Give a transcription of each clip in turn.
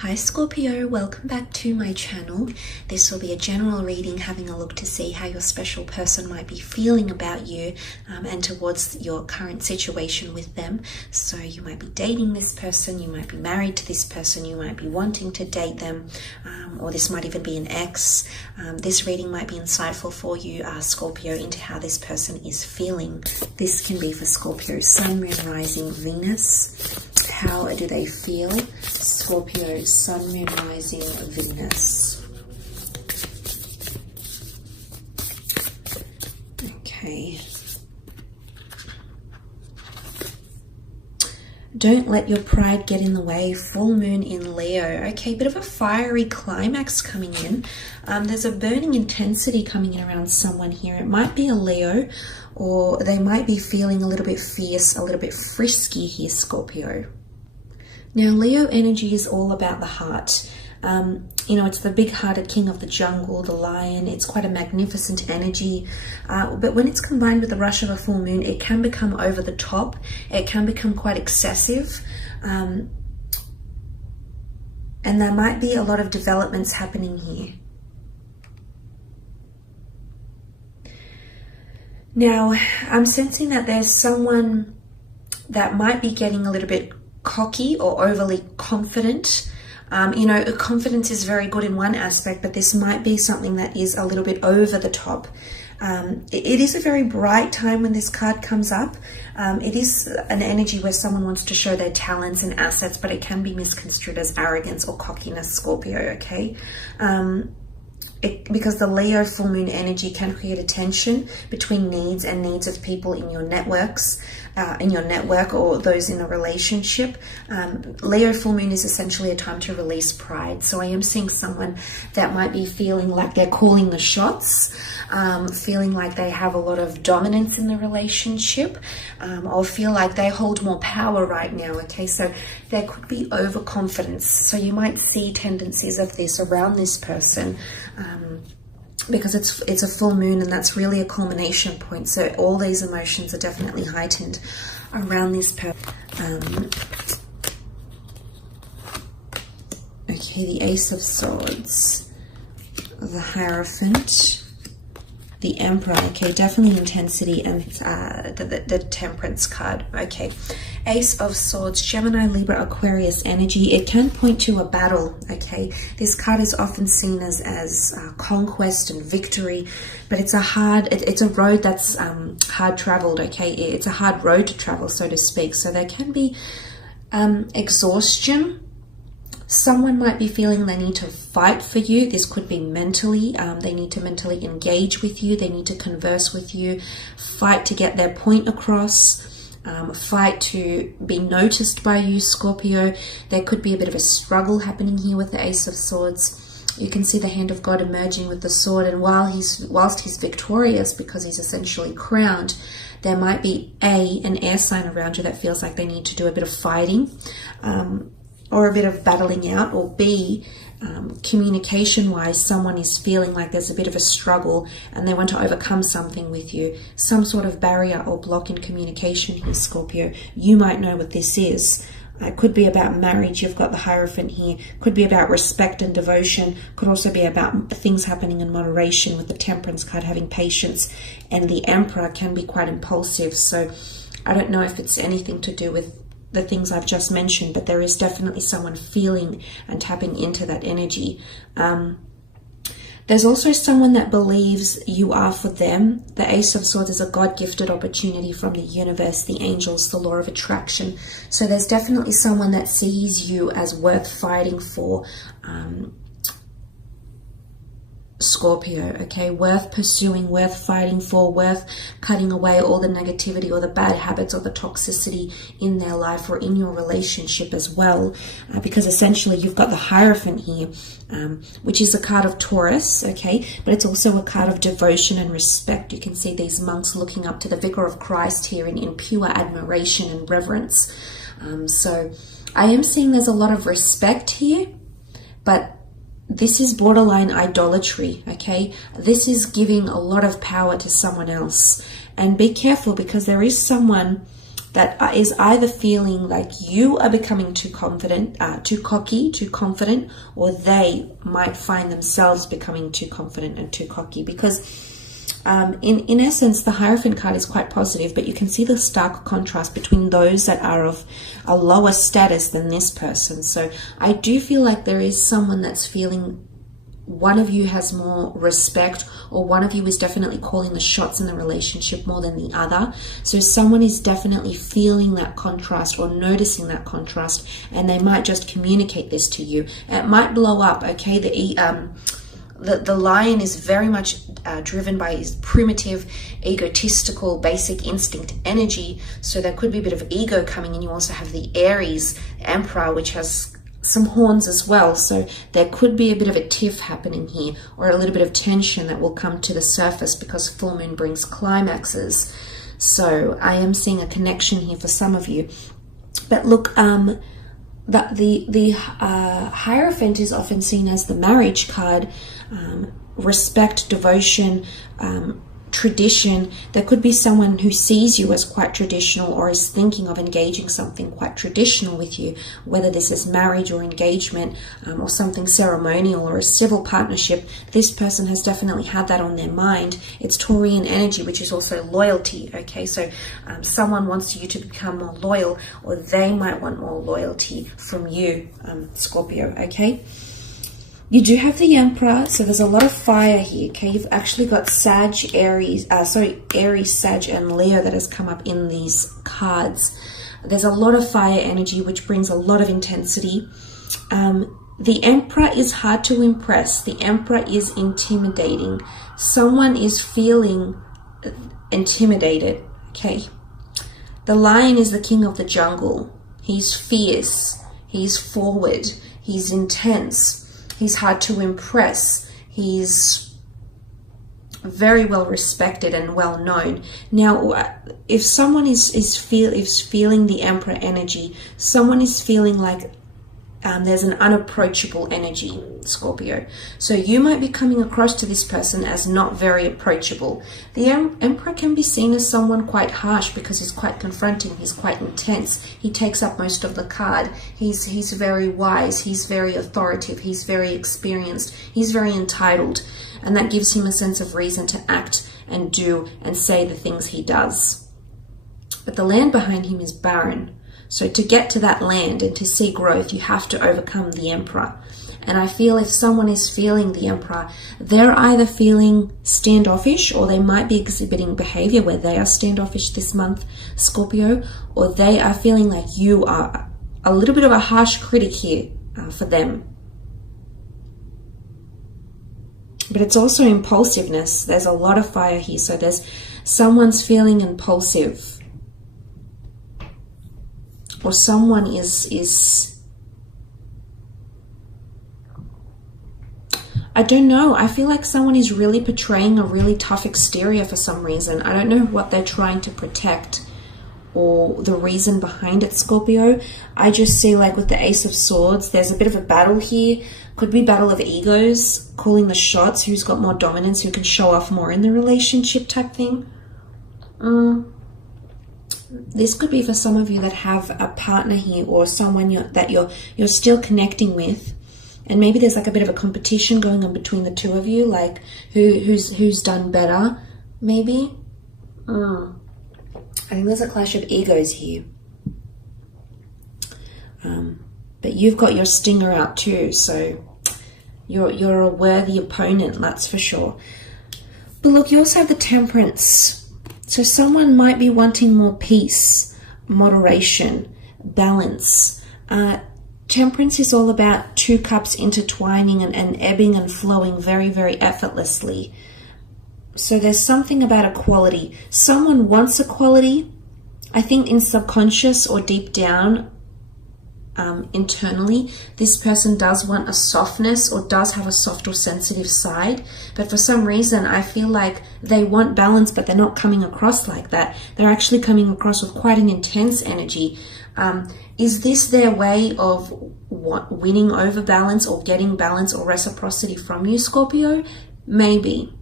Hi Scorpio, welcome back to my channel. This will be a general reading having a look to see how your special person might be feeling about you and towards your current situation with them. So you might be dating this person, you might be married to this person, you might be wanting to date them, or this might even be an ex. This reading might be insightful for you, Scorpio, into how this person is feeling. This can be for Scorpio, Sun, Moon, Rising, Venus. How do they feel? Scorpio, Sun, Moon, Rising, Venus. Okay. Don't let your pride get in the way. Full moon in Leo. Okay, bit of a fiery climax coming in. There's a burning intensity coming in around someone here. It might be a Leo, or they might be feeling a little bit fierce, a little bit frisky here, Scorpio. Now, Leo energy is all about the heart. It's the big-hearted king of the jungle, the lion. It's quite a magnificent energy. But when it's combined with the rush of a full moon, it can become over the top. It can become quite excessive. And there might be a lot of developments happening here. Now, I'm sensing that there's someone that might be getting a little bit cocky or overly confident. Confidence is very good in one aspect, but this might be something that is a little bit over the top. It is a very bright time when this card comes up. It is an energy where someone wants to show their talents and assets, but it can be misconstrued as arrogance or cockiness, Scorpio, okay? Because the Leo full moon energy can create a tension between needs of people in your networks, in your network, or those in a relationship. Leo full moon is essentially a time to release pride. So I am seeing someone that might be feeling like they're calling the shots, feeling like they have a lot of dominance in the relationship, or feel like they hold more power right now. Okay, so there could be overconfidence. So you might see tendencies of this around this person. Because it's a full moon, and that's really a culmination point. So all these emotions are definitely heightened around this person. Okay, the Ace of Swords, the Hierophant, the Emperor. Okay, definitely intensity, and the Temperance card. Okay, Ace of Swords, Gemini, Libra, Aquarius energy. It can point to a battle. Okay, this card is often seen as conquest and victory, but it's a road that's hard traveled. Okay, it's a hard road to travel, so to speak. So there can be exhaustion. Someone might be feeling they need to fight for you. This could be mentally. They need to mentally engage with you. They need to converse with you, fight to get their point across, fight to be noticed by you, Scorpio. There could be a bit of a struggle happening here with the Ace of Swords. You can see the hand of God emerging with the sword, and whilst he's victorious because he's essentially crowned, there might be an air sign around you that feels like they need to do a bit of fighting, or a bit of battling out, or B, communication-wise, someone is feeling like there's a bit of a struggle and they want to overcome something with you. Some sort of barrier or block in communication here, Scorpio. You might know what this is. It could be about marriage. You've got the Hierophant here. Could be about respect and devotion. Could also be about things happening in moderation, with the Temperance card having patience. And the Emperor can be quite impulsive. So I don't know if it's anything to do with the things I've just mentioned, but there is definitely someone feeling and tapping into that energy. There's also someone that believes you are for them. The Ace of Swords is a God-gifted opportunity from the universe, the angels, the law of attraction. So there's definitely someone that sees you as worth fighting for, Scorpio, okay, worth pursuing, worth fighting for, worth cutting away all the negativity or the bad habits or the toxicity in their life or in your relationship as well, because essentially you've got the Hierophant here, which is a card of Taurus, okay, but it's also a card of devotion and respect. You can see these monks looking up to the Vicar of Christ here in pure admiration and reverence. So I am seeing there's a lot of respect here, but this is borderline idolatry, okay? This is giving a lot of power to someone else. And be careful, because there is someone that is either feeling like you are becoming too confident, too cocky, too confident, or they might find themselves becoming too confident and too cocky. Because in essence, the Hierophant card is quite positive, but you can see the stark contrast between those that are of a lower status than this person. So I do feel like there is someone that's feeling one of you has more respect, or one of you is definitely calling the shots in the relationship more than the other. So someone is definitely feeling that contrast or noticing that contrast, and they might just communicate this to you. It might blow up, okay? The lion is very much driven by his primitive, egotistical, basic instinct energy. So there could be a bit of ego coming in. You also have the Aries Emperor, which has some horns as well. So there could be a bit of a tiff happening here, or a little bit of tension that will come to the surface because full moon brings climaxes. So I am seeing a connection here for some of you. But look, the Hierophant is often seen as the marriage card. Respect, devotion, tradition. There could be someone who sees you as quite traditional, or is thinking of engaging something quite traditional with you, whether this is marriage or engagement, or something ceremonial or a civil partnership. This person has definitely had that on their mind. It's Taurian energy, which is also loyalty. Okay, so someone wants you to become more loyal, or they might want more loyalty from you, Scorpio. Okay. You do have the Emperor, so there's a lot of fire here, okay? You've actually got Aries, Sag, and Leo that has come up in these cards. There's a lot of fire energy, which brings a lot of intensity. The Emperor is hard to impress. The Emperor is intimidating. Someone is feeling intimidated, okay? The Lion is the king of the jungle. He's fierce. He's forward. He's intense. He's hard to impress. He's very well respected and well known. Now, if someone is feeling the Emperor energy, someone is feeling like there's an unapproachable energy, Scorpio. So you might be coming across to this person as not very approachable. The Emperor can be seen as someone quite harsh because he's quite confronting, he's quite intense. He takes up most of the card. He's very wise, he's very authoritative, he's very experienced, he's very entitled, and that gives him a sense of reason to act and do and say the things he does. But the land behind him is barren. So to get to that land and to see growth, you have to overcome the Emperor. And I feel if someone is feeling the Emperor, they're either feeling standoffish, or they might be exhibiting behavior where they are standoffish this month, Scorpio, or they are feeling like you are a little bit of a harsh critic here for them. But it's also impulsiveness. There's a lot of fire here. So there's someone's feeling impulsive. Or someone is I don't know. I feel like someone is really portraying a really tough exterior for some reason. I don't know what they're trying to protect or the reason behind it, Scorpio. I just see, like with the Ace of Swords, there's a bit of a battle here. Could be battle of egos, calling the shots, who's got more dominance, who can show off more in the relationship type thing. This could be for some of you that have a partner here, or someone that you're still connecting with, and maybe there's like a bit of a competition going on between the two of you, like who's done better, maybe. I think there's a clash of egos here. But you've got your stinger out too, so you're a worthy opponent, that's for sure. But look, you also have the Temperance. So someone might be wanting more peace, moderation, balance. Temperance is all about two cups intertwining and ebbing and flowing very, very effortlessly. So there's something about equality. Someone wants equality. I think in subconscious or deep down, internally, this person does want a softness, or does have a soft or sensitive side, but for some reason I feel like they want balance, but they're not coming across like that. They're actually coming across with quite an intense energy. Is this their way of winning over balance, or getting balance or reciprocity from you, Scorpio? Maybe,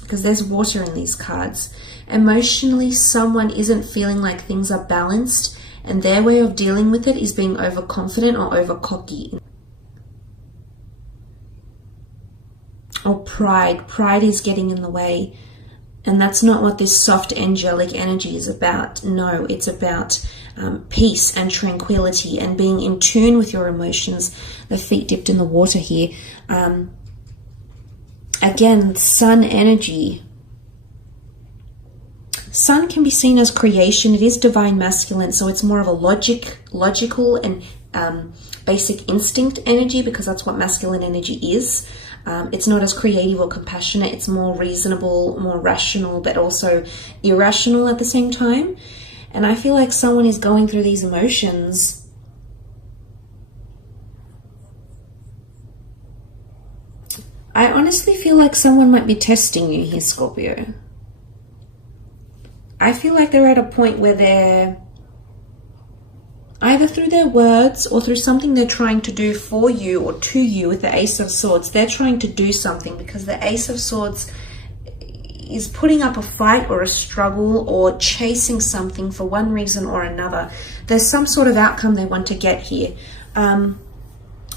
because there's water in these cards. Emotionally, someone isn't feeling like things are balanced, and their way of dealing with it is being overconfident or over cocky. Or pride. Pride is getting in the way. And that's not what this soft angelic energy is about. No, it's about peace and tranquility and being in tune with your emotions. The feet dipped in the water here. Again, sun energy. Sun can be seen as creation. It is divine masculine, so it's more of a logical and basic instinct energy, because that's what masculine energy is. It's not as creative or compassionate. It's more reasonable, more rational, but also irrational at the same time. And I feel like someone is going through these emotions. I honestly feel like someone might be testing you here, Scorpio. I feel like they're at a point where they're either through their words or through something they're trying to do for you or to you with the Ace of Swords. They're trying to do something, because the Ace of Swords is putting up a fight or a struggle or chasing something for one reason or another. There's some sort of outcome they want to get here.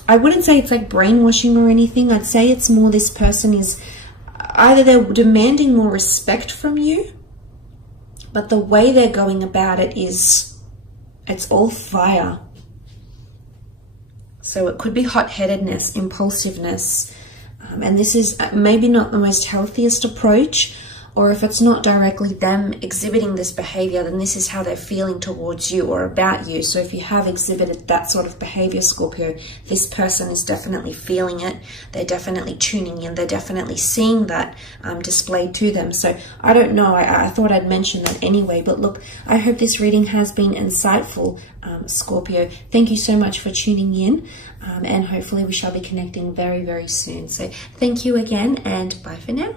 I wouldn't say it's like brainwashing or anything. I'd say it's more this person is either they're demanding more respect from you, but the way they're going about it is, it's all fire. So it could be hot-headedness, impulsiveness, and this is maybe not the most healthiest approach, or if it's not directly them exhibiting this behavior, then this is how they're feeling towards you or about you. So if you have exhibited that sort of behavior, Scorpio, this person is definitely feeling it. They're definitely tuning in. They're definitely seeing that displayed to them. So I don't know. I thought I'd mention that anyway. But look, I hope this reading has been insightful, Scorpio. Thank you so much for tuning in. And hopefully we shall be connecting very, very soon. So thank you again, and bye for now.